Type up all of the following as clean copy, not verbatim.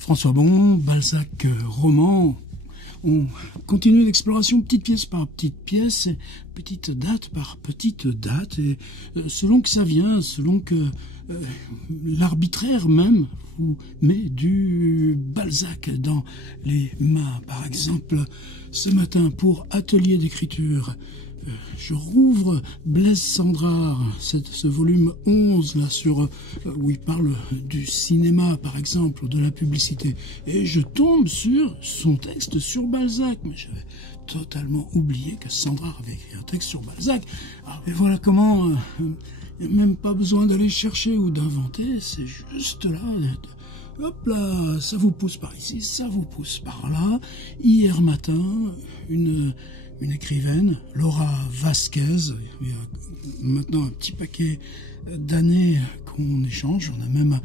François Bon, Balzac, roman. On continue l'exploration petite pièce par petite pièce, petite date par petite date, et selon que ça vient, selon que l'arbitraire même vous met du Balzac dans les mains. Par exemple, ce matin, pour atelier d'écriture, je rouvre Blaise Cendrars, ce volume 11 là où il parle du cinéma par exemple, ou de la publicité, et je tombe sur son texte sur Balzac. Mais j'avais totalement oublié que Cendrars avait écrit un texte sur Balzac. Et voilà comment il n'y a même pas besoin d'aller chercher ou d'inventer, c'est juste là. Hop là, ça vous pousse par ici, ça vous pousse par là. Hier matin, une écrivaine, Laura Vasquez, il y a maintenant un petit paquet d'années qu'on échange, on a même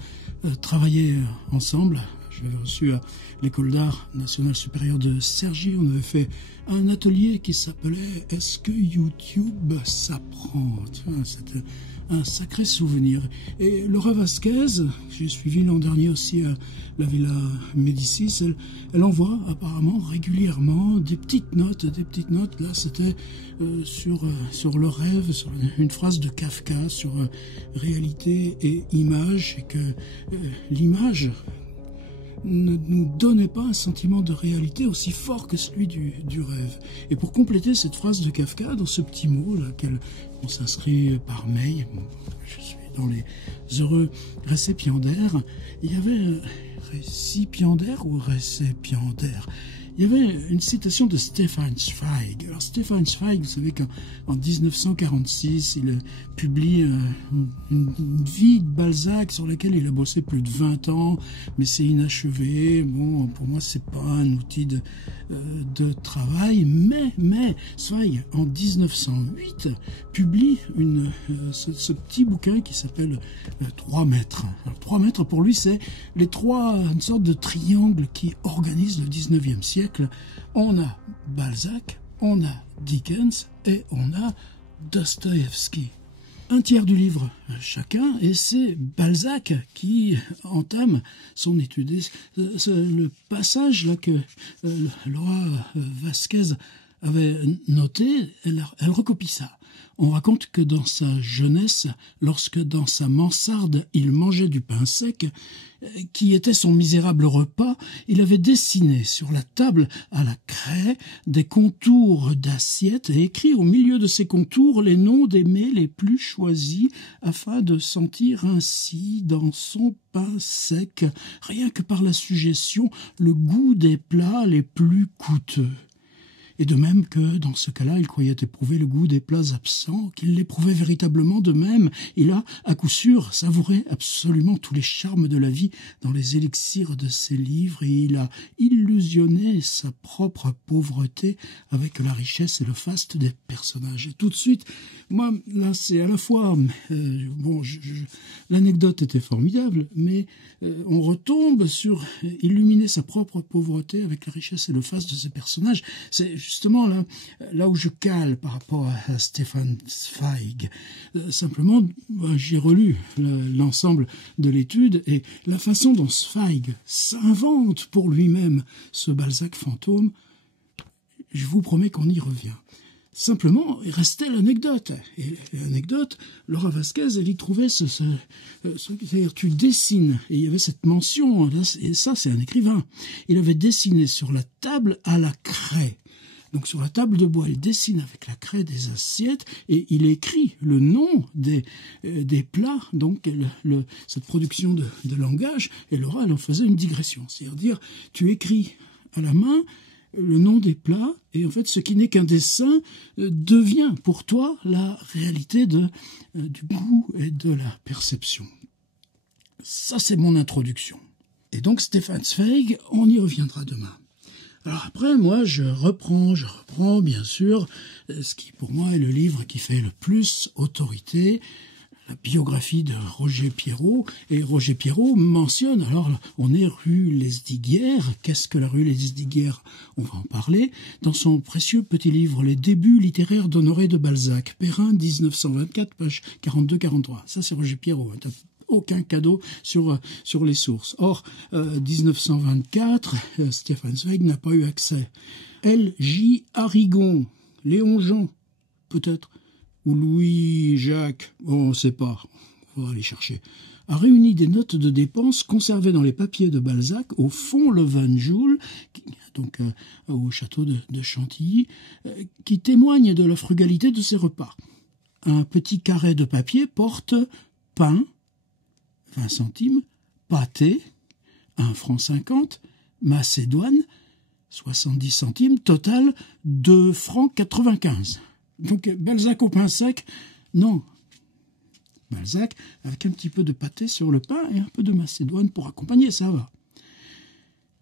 travaillé ensemble. Je l'avais reçu à l'École d'art nationale supérieure de Cergy. On avait fait un atelier qui s'appelait « Est-ce que YouTube s'apprend ?» C'était un sacré souvenir. Et Laura Vasquez, j'ai suivi l'an dernier aussi à la Villa Médicis, elle envoie apparemment régulièrement des petites notes. Là, c'était sur le rêve, sur une phrase de Kafka, sur réalité et image, et que l'image ne nous donnait pas un sentiment de réalité aussi fort que celui du rêve. Et pour compléter cette phrase de Kafka, dans ce petit mot là, on s'inscrit par mail, je suis dans les heureux récipiendaires, il y avait récipiendaire ou récipiendaire. Il y avait une citation de Stefan Zweig. Alors Stefan Zweig, vous savez qu'en 1946, il publie une vie de Balzac sur laquelle il a bossé plus de 20 ans, mais c'est inachevé. Bon, pour moi, c'est pas un outil de travail, mais Zweig, en 1908, publie ce petit bouquin qui s'appelle 3 mètres. Alors, 3 mètres, pour lui, c'est une sorte de triangle qui organise le 19e siècle. On a Balzac, on a Dickens et on a Dostoïevski. Un tiers du livre chacun, et c'est Balzac qui entame son étude. Et le passage là que Laura Vasquez avait noté, elle recopie ça. On raconte que dans sa jeunesse, lorsque dans sa mansarde il mangeait du pain sec, qui était son misérable repas, il avait dessiné sur la table à la craie des contours d'assiettes et écrit au milieu de ces contours les noms des mets les plus choisis, afin de sentir ainsi dans son pain sec, rien que par la suggestion, le goût des plats les plus coûteux. Et de même que, dans ce cas-là, il croyait éprouver le goût des plats absents, qu'il l'éprouvait véritablement de même. Il a, à coup sûr, savouré absolument tous les charmes de la vie dans les élixirs de ses livres, et il a illusionné sa propre pauvreté avec la richesse et le faste des personnages. Et tout de suite, moi, là, c'est à la fois... l'anecdote était formidable, mais on retombe sur illuminer sa propre pauvreté avec la richesse et le faste de ses personnages. C'est justement là où je cale par rapport à Stefan Zweig. Simplement, j'ai relu l'ensemble de l'étude, et la façon dont Zweig s'invente pour lui-même ce Balzac fantôme, je vous promets qu'on y revient. Simplement, il restait l'anecdote. Et l'anecdote, Laura Vasquez, elle y trouvait c'est-à-dire tu dessines, et il y avait cette mention, et ça c'est un écrivain, il avait dessiné sur la table à la craie. Donc sur la table de bois, il dessine avec la craie des assiettes et il écrit le nom des plats, donc cette production de langage, et Laura, elle en faisait une digression. C'est-à-dire, tu écris à la main le nom des plats, et en fait, ce qui n'est qu'un dessin devient pour toi la réalité du goût et de la perception. Ça, c'est mon introduction. Et donc, Stefan Zweig, on y reviendra demain. Alors après, moi, je reprends bien sûr ce qui pour moi est le livre qui fait le plus autorité, la biographie de Roger Pierrot. Et Roger Pierrot mentionne, alors on est rue Lesdiguières, qu'est-ce que la rue Lesdiguières? On va en parler, dans son précieux petit livre « Les débuts littéraires d'Honoré de Balzac », Perrin 1924, page 42-43. Ça c'est Roger Pierrot, aucun cadeau sur les sources. Or, 1924, Stefan Zweig n'a pas eu accès. L.J. Arrigon, Léon Jean, peut-être, ou Louis-Jacques, on ne sait pas, on va aller chercher, a réuni des notes de dépenses conservées dans les papiers de Balzac au fond Levenjoul, donc au château de Chantilly, qui témoignent de la frugalité de ses repas. Un petit carré de papier porte pain, 20 centimes, pâté, 1 franc 50, macédoine, 70 centimes, total 2 francs 95. Donc Balzac au pain sec, non. Balzac avec un petit peu de pâté sur le pain et un peu de macédoine pour accompagner, ça va.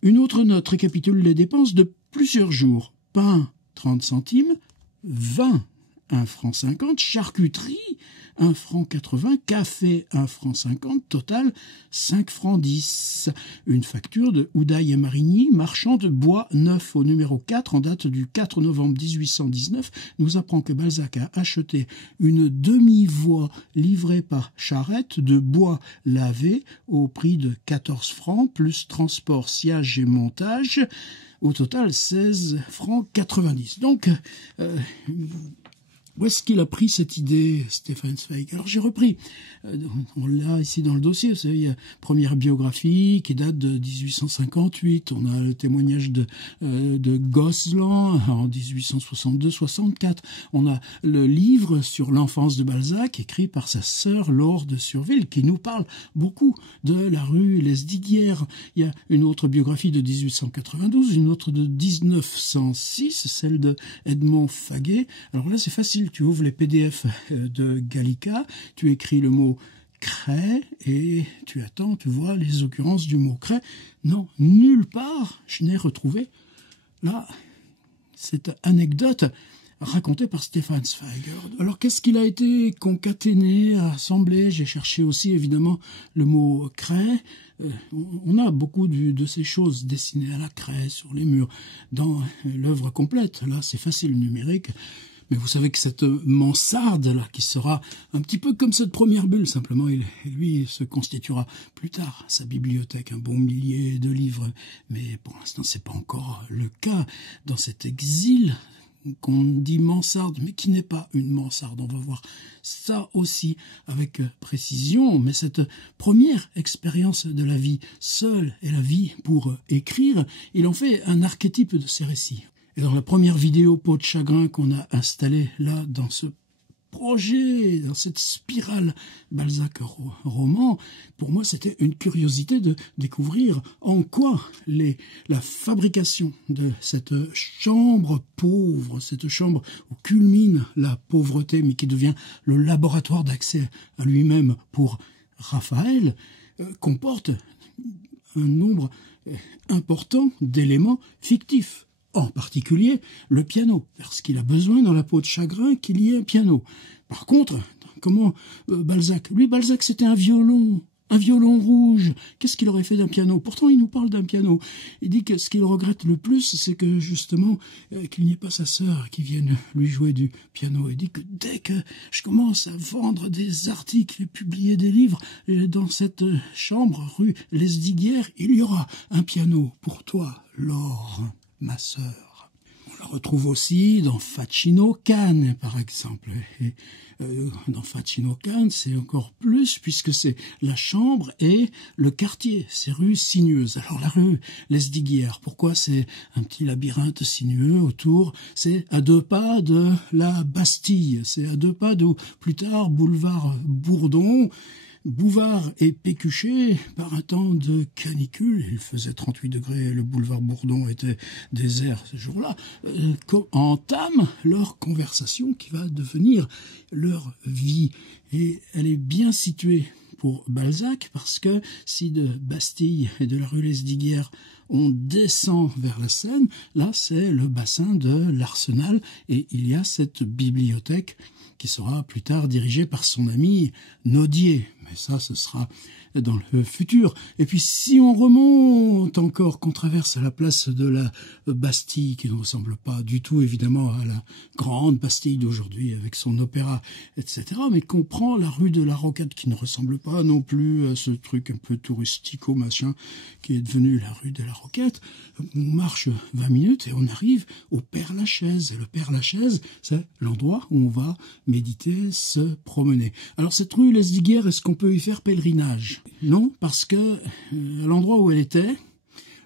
Une autre note récapitule les dépenses de plusieurs jours. Pain, 30 centimes, vin, 1 franc 50, charcuterie, 1 franc 80, café, 1 franc 50, total 5 francs 10. Une facture de Houdaille et Marigny, marchand de bois neuf au numéro 4, en date du 4 novembre 1819, nous apprend que Balzac a acheté une demi-voie livrée par charrette de bois lavé au prix de 14 francs, plus transport, siège et montage, au total 16 francs 90. Donc, où est-ce qu'il a pris cette idée, Stefan Zweig? Alors j'ai repris, on l'a ici dans le dossier, vous savez, il y a première biographie qui date de 1858, on a le témoignage de Gosselin en 1862-64, on a le livre sur l'enfance de Balzac écrit par sa sœur Laure de Surville qui nous parle beaucoup de la rue Lesdiguières. Il y a une autre biographie de 1892, une autre de 1906, celle de Edmond Faguet. Alors là c'est facile. Tu ouvres les PDF de Gallica, tu écris le mot craie et tu attends, tu vois les occurrences du mot craie. Non, nulle part je n'ai retrouvé là cette anecdote racontée par Stefan Zweig. Alors qu'est-ce qu'il a été concaténé, assemblé? J'ai cherché aussi évidemment le mot craie. On a beaucoup de ces choses dessinées à la craie sur les murs dans l'œuvre complète. Là c'est facile, numérique. Mais vous savez que cette mansarde-là, qui sera un petit peu comme cette première bulle, simplement, lui se constituera plus tard sa bibliothèque, un bon millier de livres. Mais pour l'instant, c'est pas encore le cas dans cet exil qu'on dit mansarde, mais qui n'est pas une mansarde. On va voir ça aussi avec précision. Mais cette première expérience de la vie seule et la vie pour écrire, il en fait un archétype de ses récits. Et dans la première vidéo Peau de chagrin qu'on a installée là dans ce projet, dans cette spirale Balzac roman, pour moi c'était une curiosité de découvrir en quoi la fabrication de cette chambre pauvre, cette chambre où culmine la pauvreté mais qui devient le laboratoire d'accès à lui-même pour Raphaël, comporte un nombre important d'éléments fictifs. En particulier, le piano, parce qu'il a besoin dans la peau de chagrin qu'il y ait un piano. Par contre, comment Balzac? Lui, Balzac, c'était un violon rouge. Qu'est-ce qu'il aurait fait d'un piano? Pourtant, il nous parle d'un piano. Il dit que ce qu'il regrette le plus, c'est que, justement, qu'il n'y ait pas sa sœur qui vienne lui jouer du piano. Il dit que dès que je commence à vendre des articles et publier des livres dans cette chambre rue Lesdiguières, il y aura un piano pour toi, Laure, ma sœur. On le retrouve aussi dans Facino Cane, par exemple. Et, dans Facino Cane, c'est encore plus, puisque c'est la chambre et le quartier, c'est rue sinueuse. Alors la rue Lesdiguières, pourquoi c'est un petit labyrinthe sinueux autour? C'est à 2 pas de la Bastille, c'est à 2 pas de, plus tard, boulevard Bourdon. Bouvard et Pécuchet, par un temps de canicule, il faisait 38 degrés, le boulevard Bourdon était désert ce jour-là, entament leur conversation qui va devenir leur vie. Et elle est bien située pour Balzac, parce que si de Bastille et de la rue Lesdiguières on descend vers la Seine, là c'est le bassin de l'Arsenal, et il y a cette bibliothèque qui sera plus tard dirigée par son ami Nodier. Mais ça, ce sera dans le futur. Et puis si on remonte encore, qu'on traverse la place de la Bastille, qui ne ressemble pas du tout évidemment à la grande Bastille d'aujourd'hui avec son opéra, etc., mais qu'on prend la rue de la Roquette, qui ne ressemble pas non plus à ce truc un peu touristico-machin qui est devenu la rue de la Roquette, on marche 20 minutes et on arrive au Père-Lachaise. Et le Père-Lachaise, c'est l'endroit où on va méditer, se promener. Alors cette rue Lesdiguières, est-ce qu'on peut y faire pèlerinage? Non, parce que à l'endroit où elle était,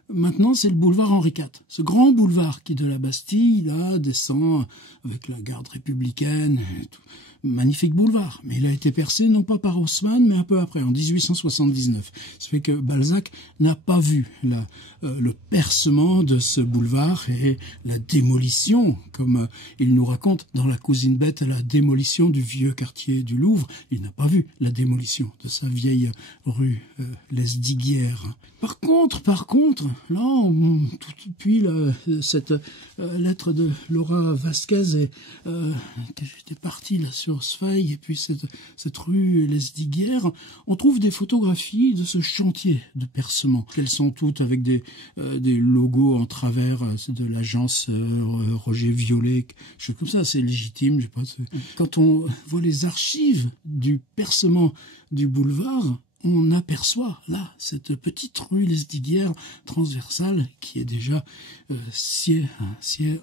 maintenant, c'est le boulevard Henri IV. Ce grand boulevard qui, de la Bastille, là, descend avec la garde républicaine. Magnifique boulevard. Mais il a été percé, non pas par Haussmann, mais un peu après, en 1879. Ça fait que Balzac n'a pas vu le percement de ce boulevard et la démolition, comme il nous raconte dans La Cousine Bette, la démolition du vieux quartier du Louvre. Il n'a pas vu la démolition de sa vieille rue Lesdiguières. Par contre, là, depuis cette lettre de Laura Vasquez, et que j'étais parti là sur Zweig, et puis cette rue Lesdiguières, on trouve des photographies de ce chantier de percement. Elles sont toutes avec des logos en travers de l'agence Roger Violet, chose comme ça, c'est légitime. Je sais pas, quand on voit les archives du percement du boulevard, on aperçoit là cette petite rue Lesdiguières transversale qui est déjà sciée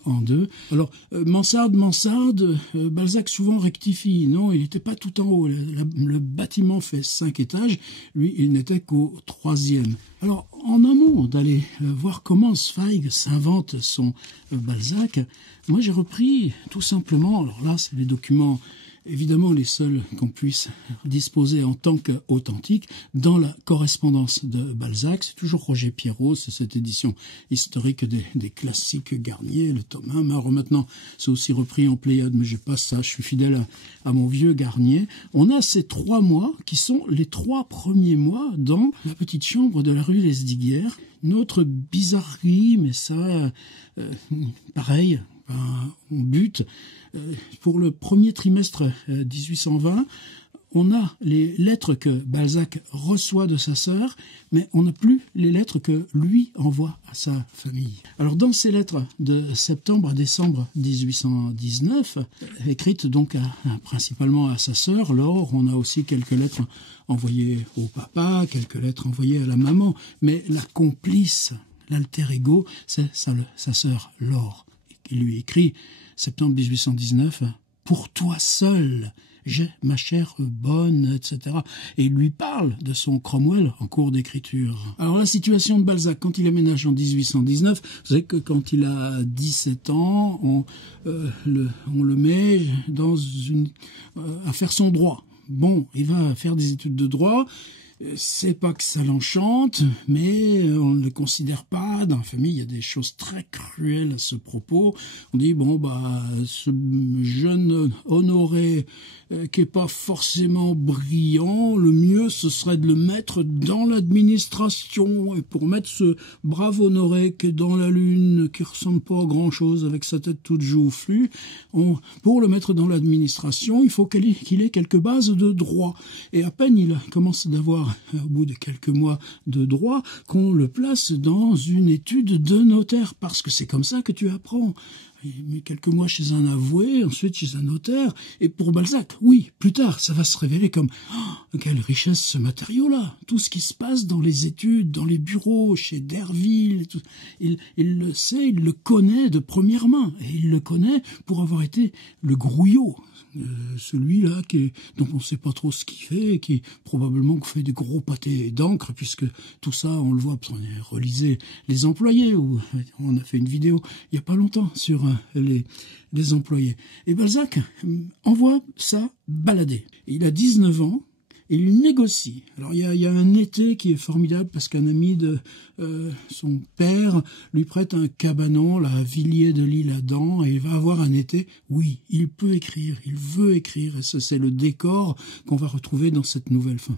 en deux. Alors mansarde, Balzac souvent rectifie. Non, il n'était pas tout en haut. Le bâtiment fait 5 étages. Lui, il n'était qu'au 3e. Alors en amont d'aller voir comment Zweig s'invente son Balzac, moi j'ai repris tout simplement. Alors là, c'est les documents, évidemment les seuls qu'on puisse disposer en tant qu'authentique, dans la correspondance de Balzac. C'est toujours Roger Pierrot, c'est cette édition historique des classiques Garnier, le tome 1. Alors maintenant, c'est aussi repris en Pléiade, mais j'ai pas ça, je suis fidèle à mon vieux Garnier. On a ces 3 mois qui sont les 3 premiers mois dans la petite chambre de la rue Lesdiguières. Une autre bizarrerie, mais ça, pareil, on bute. Pour le premier trimestre 1820, on a les lettres que Balzac reçoit de sa sœur, mais on n'a plus les lettres que lui envoie à sa famille. Alors dans ces lettres de septembre à décembre 1819, écrites donc principalement à sa sœur, Laure, on a aussi quelques lettres envoyées au papa, quelques lettres envoyées à la maman, mais la complice, l'alter ego, c'est sa sœur Laure, qui lui écrit septembre 1819, « Pour toi seul, j'ai ma chère bonne, etc. » Et il lui parle de son Cromwell en cours d'écriture. Alors la situation de Balzac, quand il aménage en 1819, vous savez que quand il a 17 ans, on le met à faire son droit. Bon, il va faire des études de droit. C'est pas que ça l'enchante, mais on ne le considère pas. Dans la famille, il y a des choses très cruelles à ce propos. On dit, bon, ce jeune Honoré qui est pas forcément brillant, le mieux, ce serait de le mettre dans l'administration. Et pour mettre ce brave Honoré qui est dans la lune, qui ressemble pas à grand-chose, avec sa tête toute joufflue, pour le mettre dans l'administration, il faut qu'il ait quelques bases de droit. Et à peine il commence d'avoir, au bout de quelques mois de droit, qu'on le place dans une étude de notaire, parce que c'est comme ça que tu apprends. Il met quelques mois chez un avoué, ensuite chez un notaire, et pour Balzac, oui, plus tard, ça va se révéler comme quelle richesse ce matériau-là, tout ce qui se passe dans les études, dans les bureaux, chez Derville, et tout. Il le sait, il le connaît de première main, et il le connaît pour avoir été le grouillot. Celui-là dont on ne sait pas trop ce qu'il fait, qui probablement fait des gros pâtés d'encre, puisque tout ça, on le voit, relisez les employés, où on a fait une vidéo il n'y a pas longtemps sur les employés. Et Balzac envoie ça balader. Il a 19 ans, et il négocie. Alors il y a un été qui est formidable parce qu'un ami de son père lui prête un cabanon là, à Villiers de l'Isle-Adam, et il va avoir un été. Oui, il peut écrire, il veut écrire, et ça c'est le décor qu'on va retrouver dans cette nouvelle fin.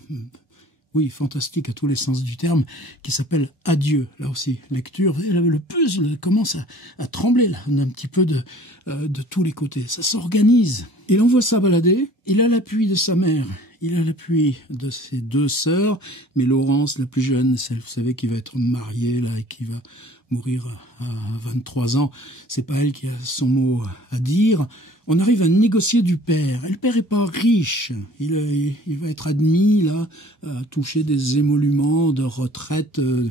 Oui, fantastique à tous les sens du terme, qui s'appelle Adieu. Là aussi, lecture, le puzzle commence à trembler là, un petit peu de tous les côtés. Ça s'organise. Il envoie ça balader, il a l'appui de sa mère il a l'appui de ses deux sœurs, mais Laurence, la plus jeune, celle, vous savez, qui va être mariée là et qui va mourir à 23 ans, c'est pas elle qui a son mot à dire. On arrive à négocier du père. Et le père est pas riche. Il va être admis là à toucher des émoluments de retraite de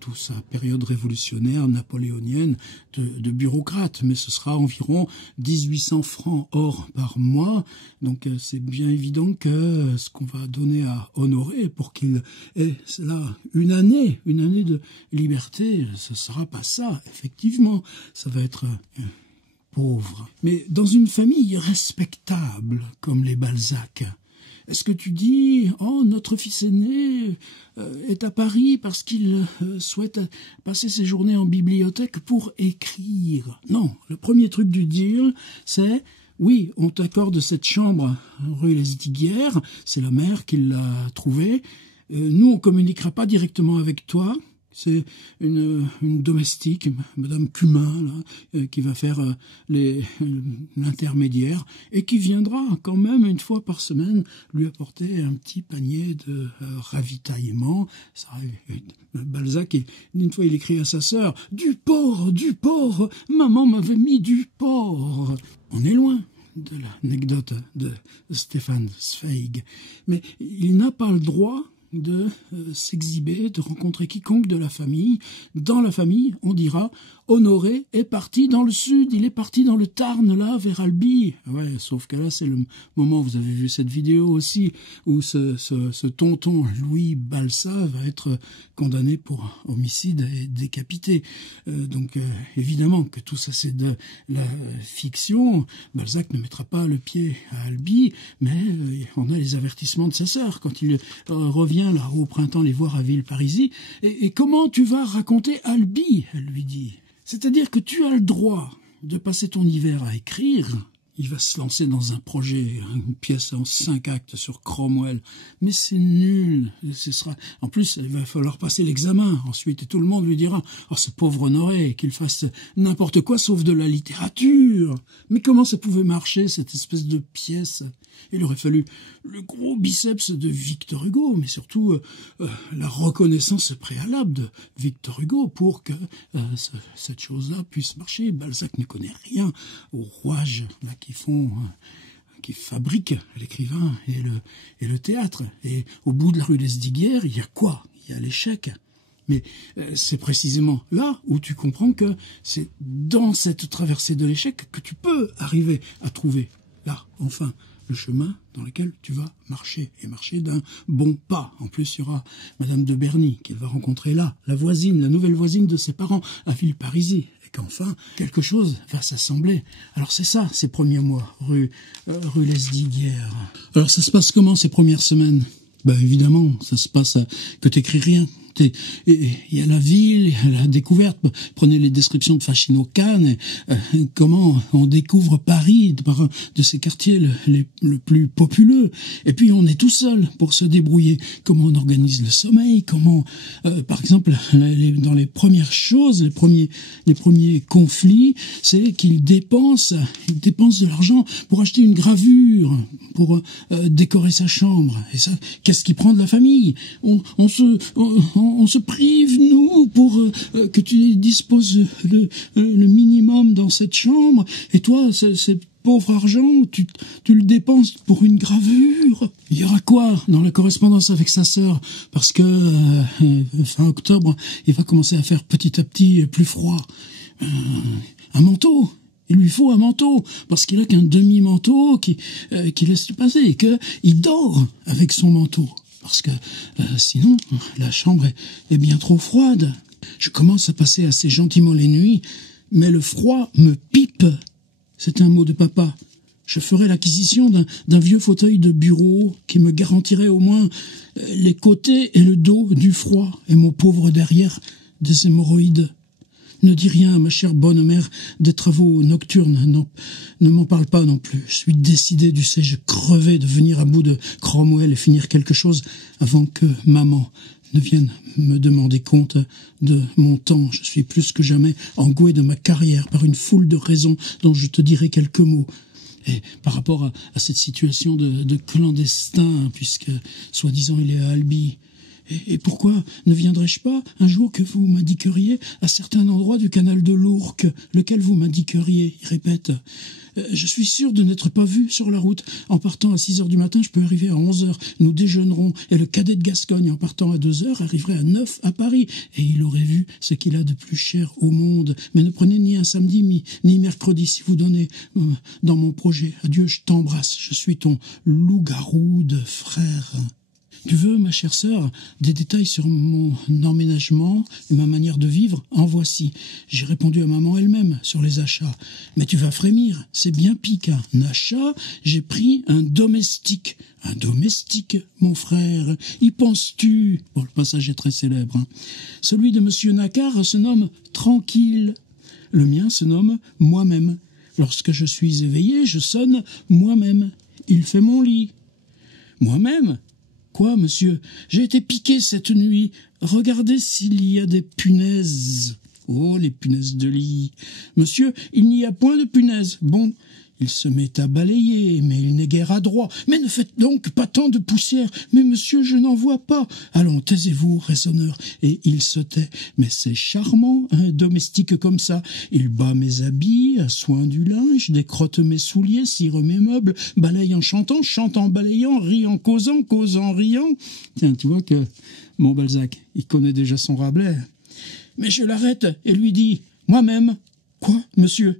toute sa période révolutionnaire napoléonienne de bureaucrate. Mais ce sera environ 1800 francs or par mois. Donc c'est bien évident que ce qu'on va donner à Honoré pour qu'il ait là une année de liberté, ce sera pas ça. Effectivement, ça va être pauvre. Mais dans une famille respectable comme les Balzac, est-ce que tu dis « Oh, notre fils aîné est à Paris parce qu'il souhaite passer ses journées en bibliothèque pour écrire ?» Non, le premier truc du deal, c'est « Oui, on t'accorde cette chambre rue Lesdiguières, c'est la mère qui l'a trouvée. Nous, on communiquera pas directement avec toi. » C'est une domestique, Madame Cumin, là, qui va faire l'intermédiaire et qui viendra quand même une fois par semaine lui apporter un petit panier de ravitaillement. Ça, Balzac, une fois, il écrit à sa sœur « Du porc, maman m'avait mis du porc !» On est loin de l'anecdote de Stéphane Zweig, mais il n'a pas le droit de s'exhiber, de rencontrer quiconque de la famille. Dans la famille, on dira Honoré est parti dans le sud, il est parti dans le Tarn, là, vers Albi. Ouais, sauf que là, c'est le moment, vous avez vu cette vidéo aussi, où ce tonton Louis Balsa va être condamné pour homicide et décapité. Donc, évidemment que tout ça, c'est de la fiction. Balzac ne mettra pas le pied à Albi, mais on a les avertissements de sa sœur quand il revient là au printemps les voir à Villeparisis. Et comment tu vas raconter Albi, elle lui dit. C'est-à-dire que tu as le droit de passer ton hiver à écrire. Il va se lancer dans un projet, une pièce en 5 actes sur Cromwell. Mais c'est nul. En plus, il va falloir passer l'examen ensuite. Et tout le monde lui dira « Oh, ce pauvre Honoré, qu'il fasse n'importe quoi sauf de la littérature. » Mais comment ça pouvait marcher, cette espèce de pièce? Il aurait fallu le gros biceps de Victor Hugo, mais surtout la reconnaissance préalable de Victor Hugo pour que cette chose-là puisse marcher. Balzac ne connaît rien aux rouages là, qui fabriquent l'écrivain et le théâtre. Et au bout de la rue Lesdiguières, il y a quoi? Il y a l'échec. Mais c'est précisément là où tu comprends que c'est dans cette traversée de l'échec que tu peux arriver à trouver, là, enfin, le chemin dans lequel tu vas marcher, et marcher d'un bon pas. En plus, il y aura Madame de Berny, qu'elle va rencontrer là, la voisine, la nouvelle voisine de ses parents, à Villeparisis, et qu'enfin, quelque chose va s'assembler. Alors c'est ça, ces premiers mois, rue Lesdiguières. Alors ça se passe comment, ces premières semaines? Ben évidemment, ça se passe que t'écris rien. Il y a la ville, il y a la découverte. Prenez les descriptions de Facino Cane, comment on découvre Paris par un de ces quartiers le plus populeux. Et puis on est tout seul pour se débrouiller. Comment on organise le sommeil, comment, par exemple, dans les premières choses, les premiers conflits, c'est qu'il dépense de l'argent pour acheter une gravure, pour décorer sa chambre. Et ça, qu'est-ce qui prend de la famille? On se prive, nous, pour que tu disposes le minimum dans cette chambre, et toi, c'est pauvre argent, tu le dépenses pour une gravure. Il y aura quoi dans la correspondance avec sa sœur? Parce que fin octobre, il va commencer à faire petit à petit plus froid. Un manteau. Il lui faut un manteau, parce qu'il a qu'un demi-manteau qui laisse passer, et qu'il dort avec son manteau. Parce que sinon, la chambre est bien trop froide. Je commence à passer assez gentiment les nuits, mais le froid me pipe. C'est un mot de papa. Je ferai l'acquisition d'un vieux fauteuil de bureau qui me garantirait au moins les côtés et le dos du froid, et mon pauvre derrière des hémorroïdes. Ne dis rien, ma chère bonne mère, des travaux nocturnes. Non, ne m'en parle pas non plus. Je suis décidé, tu sais, je crevais de venir à bout de Cromwell et finir quelque chose avant que maman ne vienne me demander compte de mon temps. Je suis plus que jamais engoué de ma carrière par une foule de raisons dont je te dirai quelques mots. Et par rapport à cette situation de clandestin, puisque soi-disant il est à Albi, et pourquoi ne viendrais-je pas un jour que vous m'indiqueriez à certains endroits du canal de l'Ourcq, lequel vous m'indiqueriez, il répète. Je suis sûr de n'être pas vu sur la route. En partant à 6 heures du matin, je peux arriver à 11 heures. Nous déjeunerons. Et le cadet de Gascogne, en partant à 2 heures, arriverait à 9 à Paris. Et il aurait vu ce qu'il a de plus cher au monde. Mais ne prenez ni un samedi, ni mercredi si vous donnez dans mon projet. Adieu, je t'embrasse. Je suis ton loup-garou de frère. Tu veux, ma chère sœur, des détails sur mon emménagement et ma manière de vivre? En voici. J'ai répondu à maman elle-même sur les achats. Mais tu vas frémir, c'est bien pique. Un achat, j'ai pris un domestique. Un domestique, mon frère. Y penses-tu? Bon, le passage est très célèbre. Celui de monsieur Nacquart se nomme Tranquille. Le mien se nomme Moi-même. Lorsque je suis éveillé, je sonne moi-même. Il fait mon lit. Moi-même? Quoi, monsieur? J'ai été piqué cette nuit. Regardez s'il y a des punaises. Oh, les punaises de lit. Monsieur, il n'y a point de punaises. Bon, il se met à balayer, mais il n'est guère adroit. Mais ne faites donc pas tant de poussière. Mais monsieur, je n'en vois pas. Allons, taisez-vous, raisonneur. Et il se tait. Mais c'est charmant, un domestique comme ça. Il bat mes habits, a soin du linge, décrotte mes souliers, cire mes meubles, balaye en chantant, chante en balayant, rit en causant, cause en riant. Tiens, tu vois que mon Balzac, il connaît déjà son Rabelais. Mais je l'arrête et lui dis, moi-même. Quoi, monsieur?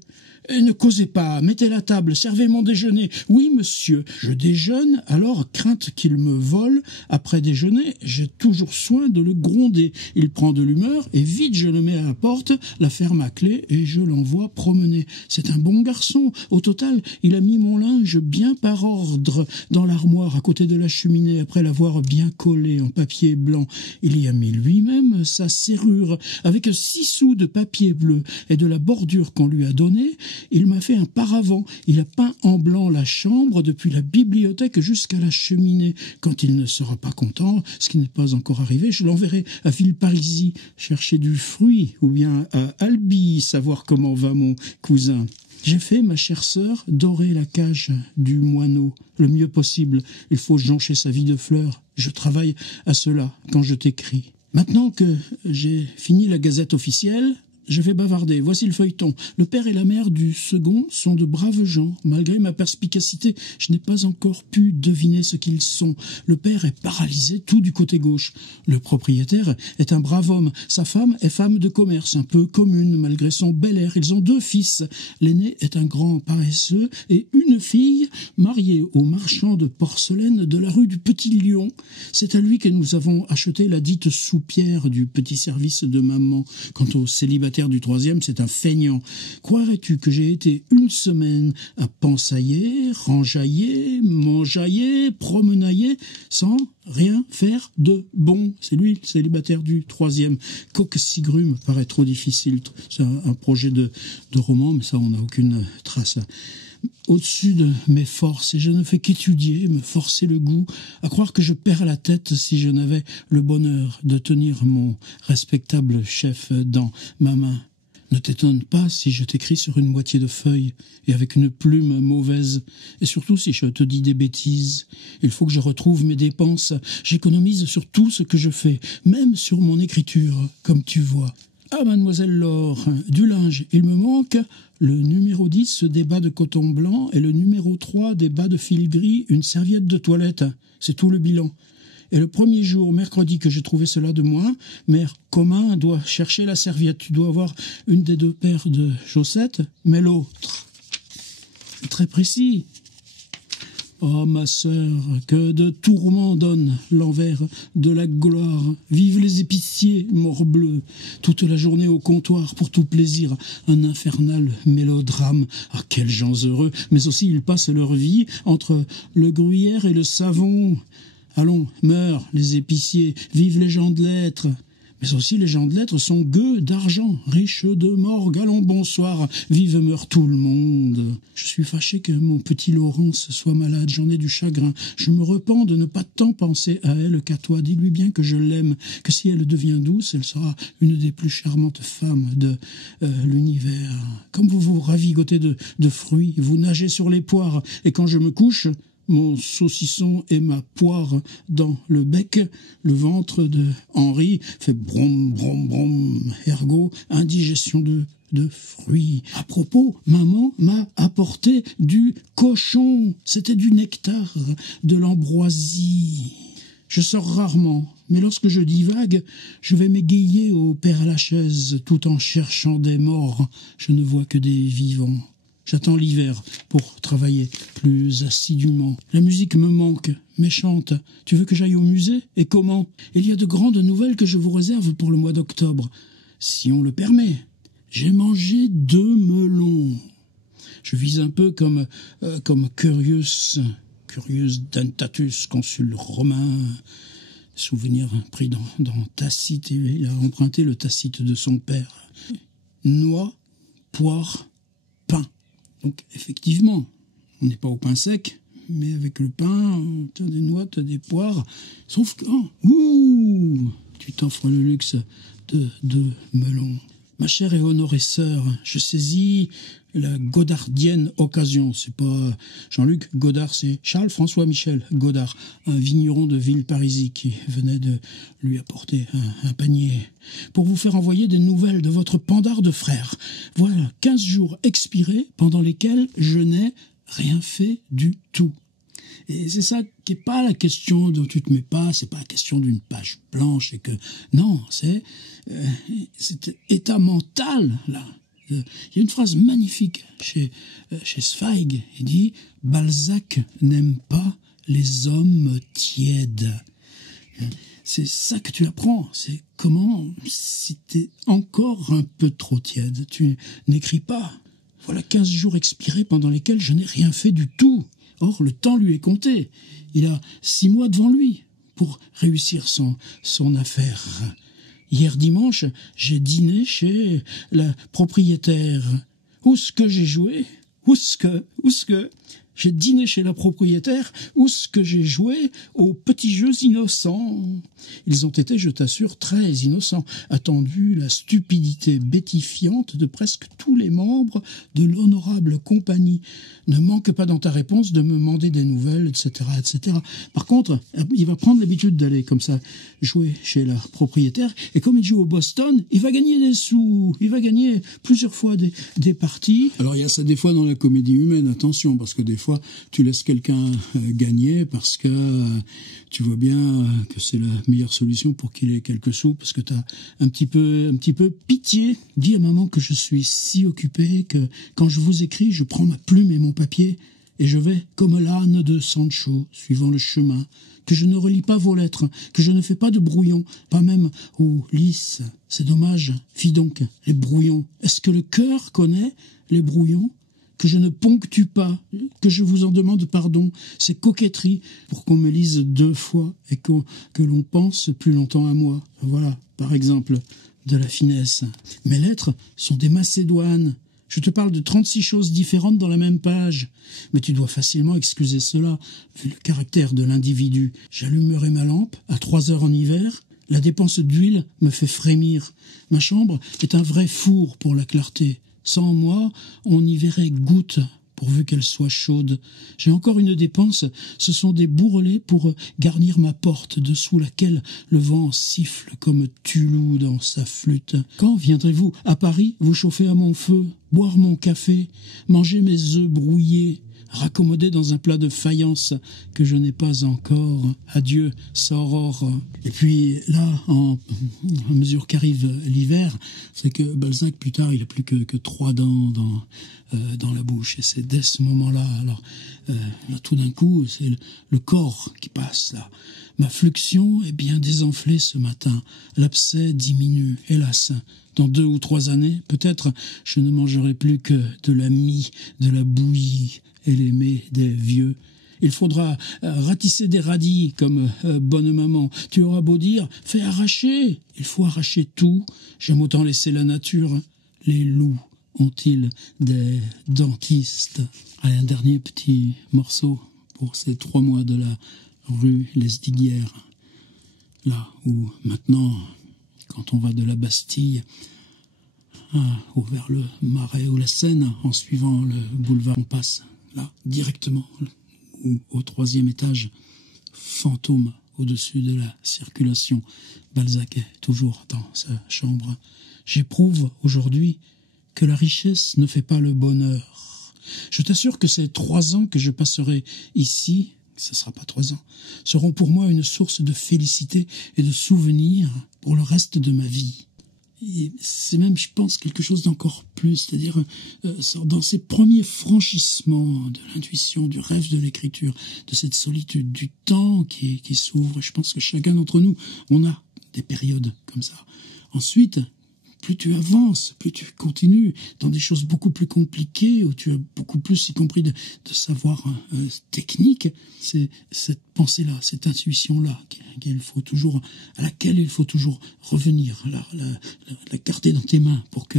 Ne causez pas, mettez la table, servez mon déjeuner. Oui, monsieur, je déjeune, alors, crainte qu'il me vole, après déjeuner, j'ai toujours soin de le gronder. Il prend de l'humeur, et vite je le mets à la porte, la ferme à clé, et je l'envoie promener. C'est un bon garçon. Au total, il a mis mon linge bien par ordre dans l'armoire à côté de la cheminée, après l'avoir bien collé en papier blanc. Il y a mis lui-même sa serrure, avec 6 sous de papier bleu, et de la bordure qu'on lui a donnée. Il m'a fait un paravent. Il a peint en blanc la chambre depuis la bibliothèque jusqu'à la cheminée. Quand il ne sera pas content, ce qui n'est pas encore arrivé, je l'enverrai à Villeparisis chercher du fruit, ou bien à Albi savoir comment va mon cousin. J'ai fait, ma chère sœur, dorer la cage du moineau le mieux possible. Il faut joncher sa vie de fleurs. Je travaille à cela quand je t'écris. Maintenant que j'ai fini la gazette officielle, je vais bavarder. Voici le feuilleton. Le père et la mère du second sont de braves gens. Malgré ma perspicacité, je n'ai pas encore pu deviner ce qu'ils sont. Le père est paralysé tout du côté gauche. Le propriétaire est un brave homme. Sa femme est femme de commerce, un peu commune, malgré son bel air. Ils ont 2 fils. L'aîné est un grand paresseux et une fille mariée au marchand de porcelaine de la rue du Petit Lion. C'est à lui que nous avons acheté la dite soupière du petit service de maman. Quant au célibataire du 3e, c'est un feignant. Croirais-tu que j'ai été une semaine à pensailler, rangeailler, mangeailler, promenailler, sans rien faire de bon? C'est lui, le célibataire du 3e. Coq-Sigru me paraît trop difficile. C'est un projet de roman, mais ça, on n'a aucune trace. Au-dessus de mes forces, et je ne fais qu'étudier, me forcer le goût, à croire que je perds la tête si je n'avais le bonheur de tenir mon respectable chef dans ma main. Ne t'étonne pas si je t'écris sur une moitié de feuille, et avec une plume mauvaise, et surtout si je te dis des bêtises. Il faut que je retrouve mes dépenses, j'économise sur tout ce que je fais, même sur mon écriture, comme tu vois. Ah, mademoiselle Laure, du linge, il me manque le numéro 10 des bas de coton blanc et le numéro 3 des bas de fil gris, une serviette de toilette. C'est tout le bilan. Et le premier jour, mercredi, que j'ai trouvé cela de moins, mère commun doit chercher la serviette. Tu dois avoir une des 2 paires de chaussettes, mais l'autre. Très précis. Oh, ma sœur, que de tourments donne l'envers de la gloire. Vive les épiciers, morbleu, toute la journée au comptoir pour tout plaisir. Un infernal mélodrame. Ah, quels gens heureux. Mais aussi, ils passent leur vie entre le gruyère et le savon. Allons, meurent les épiciers, vive les gens de lettres. Mais aussi les gens de lettres sont gueux d'argent, riches de morgue. Allons, bonsoir, vive meurt tout le monde. Je suis fâché que mon petit Laurence soit malade, j'en ai du chagrin. Je me repens de ne pas tant penser à elle qu'à toi. Dis-lui bien que je l'aime, que si elle devient douce, elle sera une des plus charmantes femmes de l'univers. Comme vous vous ravigotez de fruits, vous nagez sur les poires, et quand je me couche, mon saucisson et ma poire dans le bec, le ventre de Henri fait brom, brom, brom, ergo, indigestion de fruits. À propos, maman m'a apporté du cochon. C'était du nectar, de l'ambroisie. Je sors rarement, mais lorsque je divague, je vais m'égayer au Père-Lachaise tout en cherchant des morts. Je ne vois que des vivants. J'attends l'hiver pour travailler plus assidûment. La musique me manque, méchante. Tu veux que j'aille au musée? Et comment? Il y a de grandes nouvelles que je vous réserve pour le mois d'octobre, si on le permet. J'ai mangé 2 melons. Je vis un peu comme Curius Dentatus, consul romain. Souvenir pris dans Tacite. Il a emprunté le Tacite de son père. Noix, poire, pain. Donc, effectivement, on n'est pas au pain sec, mais avec le pain, tu as des noix, tu as des poires. Sauf que, tu t'offres le luxe de melons. Ma chère et honorée sœur, je saisis la godardienne occasion. C'est pas Jean-Luc Godard, c'est Charles-François Michel Godard, un vigneron de Villeparisis qui venait de lui apporter un panier pour vous faire envoyer des nouvelles de votre pendard de frère. Voilà 15 jours expirés pendant lesquels je n'ai rien fait du tout. Et c'est ça qui n'est pas la question dont tu te mets pas, c'est pas la question d'une page blanche, et que non, c'est cet état mental là. Il y a une phrase magnifique chez Zweig, il dit Balzac n'aime pas les hommes tièdes. C'est ça que tu apprends, c'est comment, si t'es encore un peu trop tiède, tu n'écris pas. Voilà 15 jours expirés pendant lesquels je n'ai rien fait du tout. Or, le temps lui est compté. Il a 6 mois devant lui pour réussir son affaire. Hier dimanche, j'ai dîné chez la propriétaire. Où est-ce que j'ai joué? Où est-ce que j'ai dîné chez la propriétaire? Où est-ce que j'ai joué aux petits jeux innocents? Ils ont été, je t'assure, très innocents. Attendu la stupidité bêtifiante de presque tous les membres de l'honorable compagnie. Ne manque pas dans ta réponse de me demander des nouvelles, etc., etc. Par contre, il va prendre l'habitude d'aller comme ça jouer chez la propriétaire. Et comme il joue au Boston, il va gagner des sous. Il va gagner plusieurs fois des parties. Alors il y a ça des fois dans la comédie humaine, attention, parce que des fois tu laisses quelqu'un gagner parce que tu vois bien que c'est la meilleure solution pour qu'il ait quelques sous, parce que tu as un petit peu pitié. Dis à maman que je suis si occupé que quand je vous écris, je prends ma plume et mon papier et je vais comme l'âne de Sancho, suivant le chemin, que je ne relis pas vos lettres, que je ne fais pas de brouillons, pas même aux lisses. C'est dommage. Fis donc, les brouillons. Est-ce que le cœur connaît les brouillons? Que je ne ponctue pas, que je vous en demande pardon, c'est coquetterie pour qu'on me lise 2 fois et que l'on pense plus longtemps à moi. Voilà, par exemple, de la finesse. Mes lettres sont des macédoines. Je te parle de 36 choses différentes dans la même page. Mais tu dois facilement excuser cela, vu le caractère de l'individu. J'allumerai ma lampe à 3 heures en hiver. La dépense d'huile me fait frémir. Ma chambre est un vrai four pour la clarté. Sans moi, on y verrait goutte, pourvu qu'elle soit chaude. J'ai encore une dépense, ce sont des bourrelets pour garnir ma porte, dessous laquelle le vent siffle comme Tulou dans sa flûte. Quand viendrez-vous à Paris vous chauffer à mon feu, boire mon café, manger mes œufs brouillés, raccommodés dans un plat de faïence que je n'ai pas encore? Adieu, Saurore. Et puis là, à mesure qu'arrive l'hiver, c'est que Balzac, plus tard, il n'a plus que 3 dents dans la bouche. Et c'est dès ce moment-là, alors là, tout d'un coup, c'est le corps qui passe là. Ma fluxion est bien désenflée ce matin. L'abcès diminue, hélas. Dans 2 ou 3 années, peut-être, je ne mangerai plus que de la mie, de la bouillie et les mets des vieux. Il faudra ratisser des radis comme bonne maman. Tu auras beau dire, fais arracher. Il faut arracher tout. J'aime autant laisser la nature. Les loups ont-ils des dentistes? Allez, un dernier petit morceau pour ces 3 mois de la rue Lesdiguières. Là où maintenant, quand on va de la Bastille ou vers le Marais ou la Seine, en suivant le boulevard, on passe là directement au 3e étage, fantôme au-dessus de la circulation. Balzac est toujours dans sa chambre. J'éprouve aujourd'hui que la richesse ne fait pas le bonheur. Je t'assure que ces 3 ans que je passerai ici, ce ne sera pas 3 ans, seront pour moi une source de félicité et de souvenirs pour le reste de ma vie. Et c'est même, je pense, quelque chose d'encore plus, c'est-à-dire dans ces premiers franchissements de l'intuition, du rêve de l'écriture, de cette solitude, du temps qui s'ouvre. Je pense que chacun d'entre nous, on a des périodes comme ça. Ensuite, plus tu avances, plus tu continues dans des choses beaucoup plus compliquées, où tu as beaucoup plus, y compris de savoir technique, c'est cette pensée-là, cette intuition-là, à laquelle il faut toujours revenir, la garder dans tes mains pour que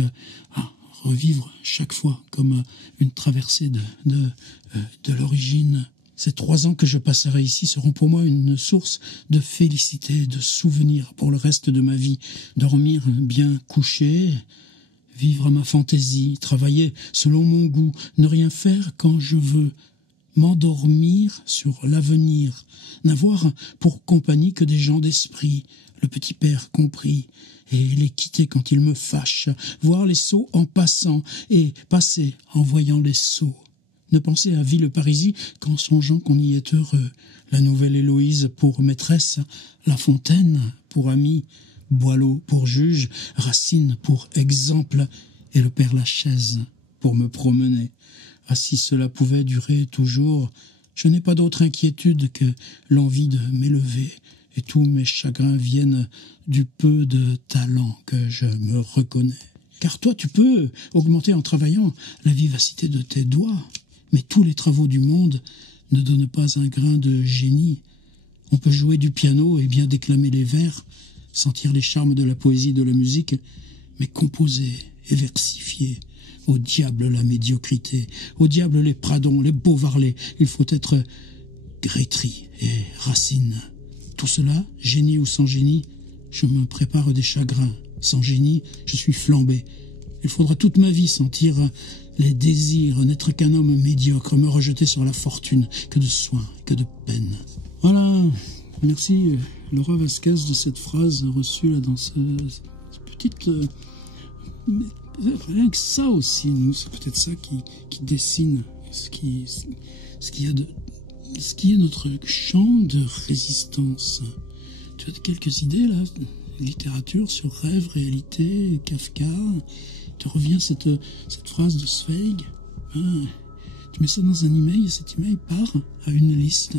revivre chaque fois comme une traversée de l'origine. Ces 3 ans que je passerai ici seront pour moi une source de félicité, de souvenirs pour le reste de ma vie. Dormir bien couché, vivre à ma fantaisie, travailler selon mon goût, ne rien faire quand je veux, m'endormir sur l'avenir, n'avoir pour compagnie que des gens d'esprit, le petit père compris, et les quitter quand ils me fâchent, voir les sots en passant et passer en voyant les sots. Ne penser à Villeparisis qu'en songeant qu'on y est heureux. La nouvelle Héloïse pour maîtresse, La Fontaine pour amie, Boileau pour juge, Racine pour exemple, et le Père Lachaise pour me promener. Ah, si cela pouvait durer toujours, je n'ai pas d'autre inquiétude que l'envie de m'élever, et tous mes chagrins viennent du peu de talent que je me reconnais. Car toi, tu peux augmenter en travaillant la vivacité de tes doigts. Mais tous les travaux du monde ne donnent pas un grain de génie. On peut jouer du piano et bien déclamer les vers, sentir les charmes de la poésie et de la musique, mais composer et versifier, au diable la médiocrité, au diable les Pradons, les Beauvarlais, il faut être Grétry et Racine. Tout cela, génie ou sans génie, je me prépare des chagrins. Sans génie, je suis flambé. Il faudra toute ma vie sentir les désirs, n'être qu'un homme médiocre, me rejeter sur la fortune, que de soins, que de peine. Voilà, merci Laura Vasquez de cette phrase reçue là dans cette petite... rien que ça aussi, nous, c'est peut-être ça qui dessine ce qui est notre champ de résistance. Tu as quelques idées là, littérature sur rêve, réalité, Kafka. Te revient cette phrase de Zweig. Tu mets ça dans un email et cet email part à une liste.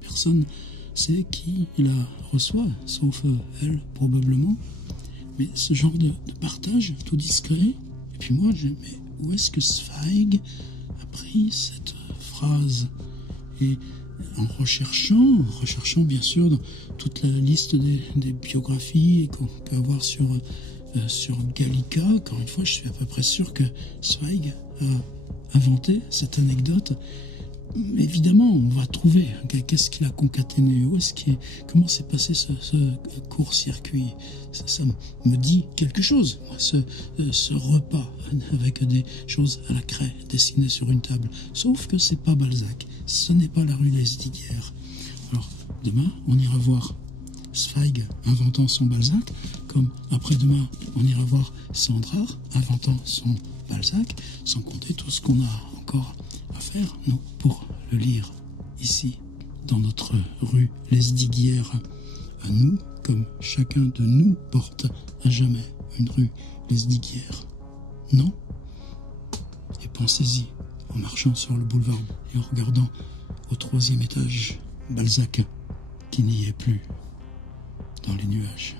Personne sait qui la reçoit, sauf elle probablement. Mais ce genre de partage tout discret. Et puis moi, mais où est-ce que Zweig a pris cette phrase? Et en recherchant bien sûr dans toute la liste des biographies qu'on peut avoir sur Gallica, encore une fois, je suis à peu près sûr que Zweig a inventé cette anecdote. Évidemment, on va trouver qu'est-ce qu'il a concaténé, comment s'est passé ce court-circuit. Ça me dit quelque chose, moi, ce repas avec des choses à la craie dessinées sur une table. Sauf que c'est pas Balzac, ce n'est pas la rue Lesdiguières. Alors, demain, on ira voir Zweig inventant son Balzac, comme après-demain, on ira voir Sandrard inventant son Balzac, sans compter tout ce qu'on a encore à faire, nous, pour le lire ici, dans notre rue Lesdiguières. À nous, comme chacun de nous porte à jamais une rue Lesdiguières. Non? Et pensez-y, en marchant sur le boulevard et en regardant au 3e étage Balzac, qui n'y est plus dans les nuages.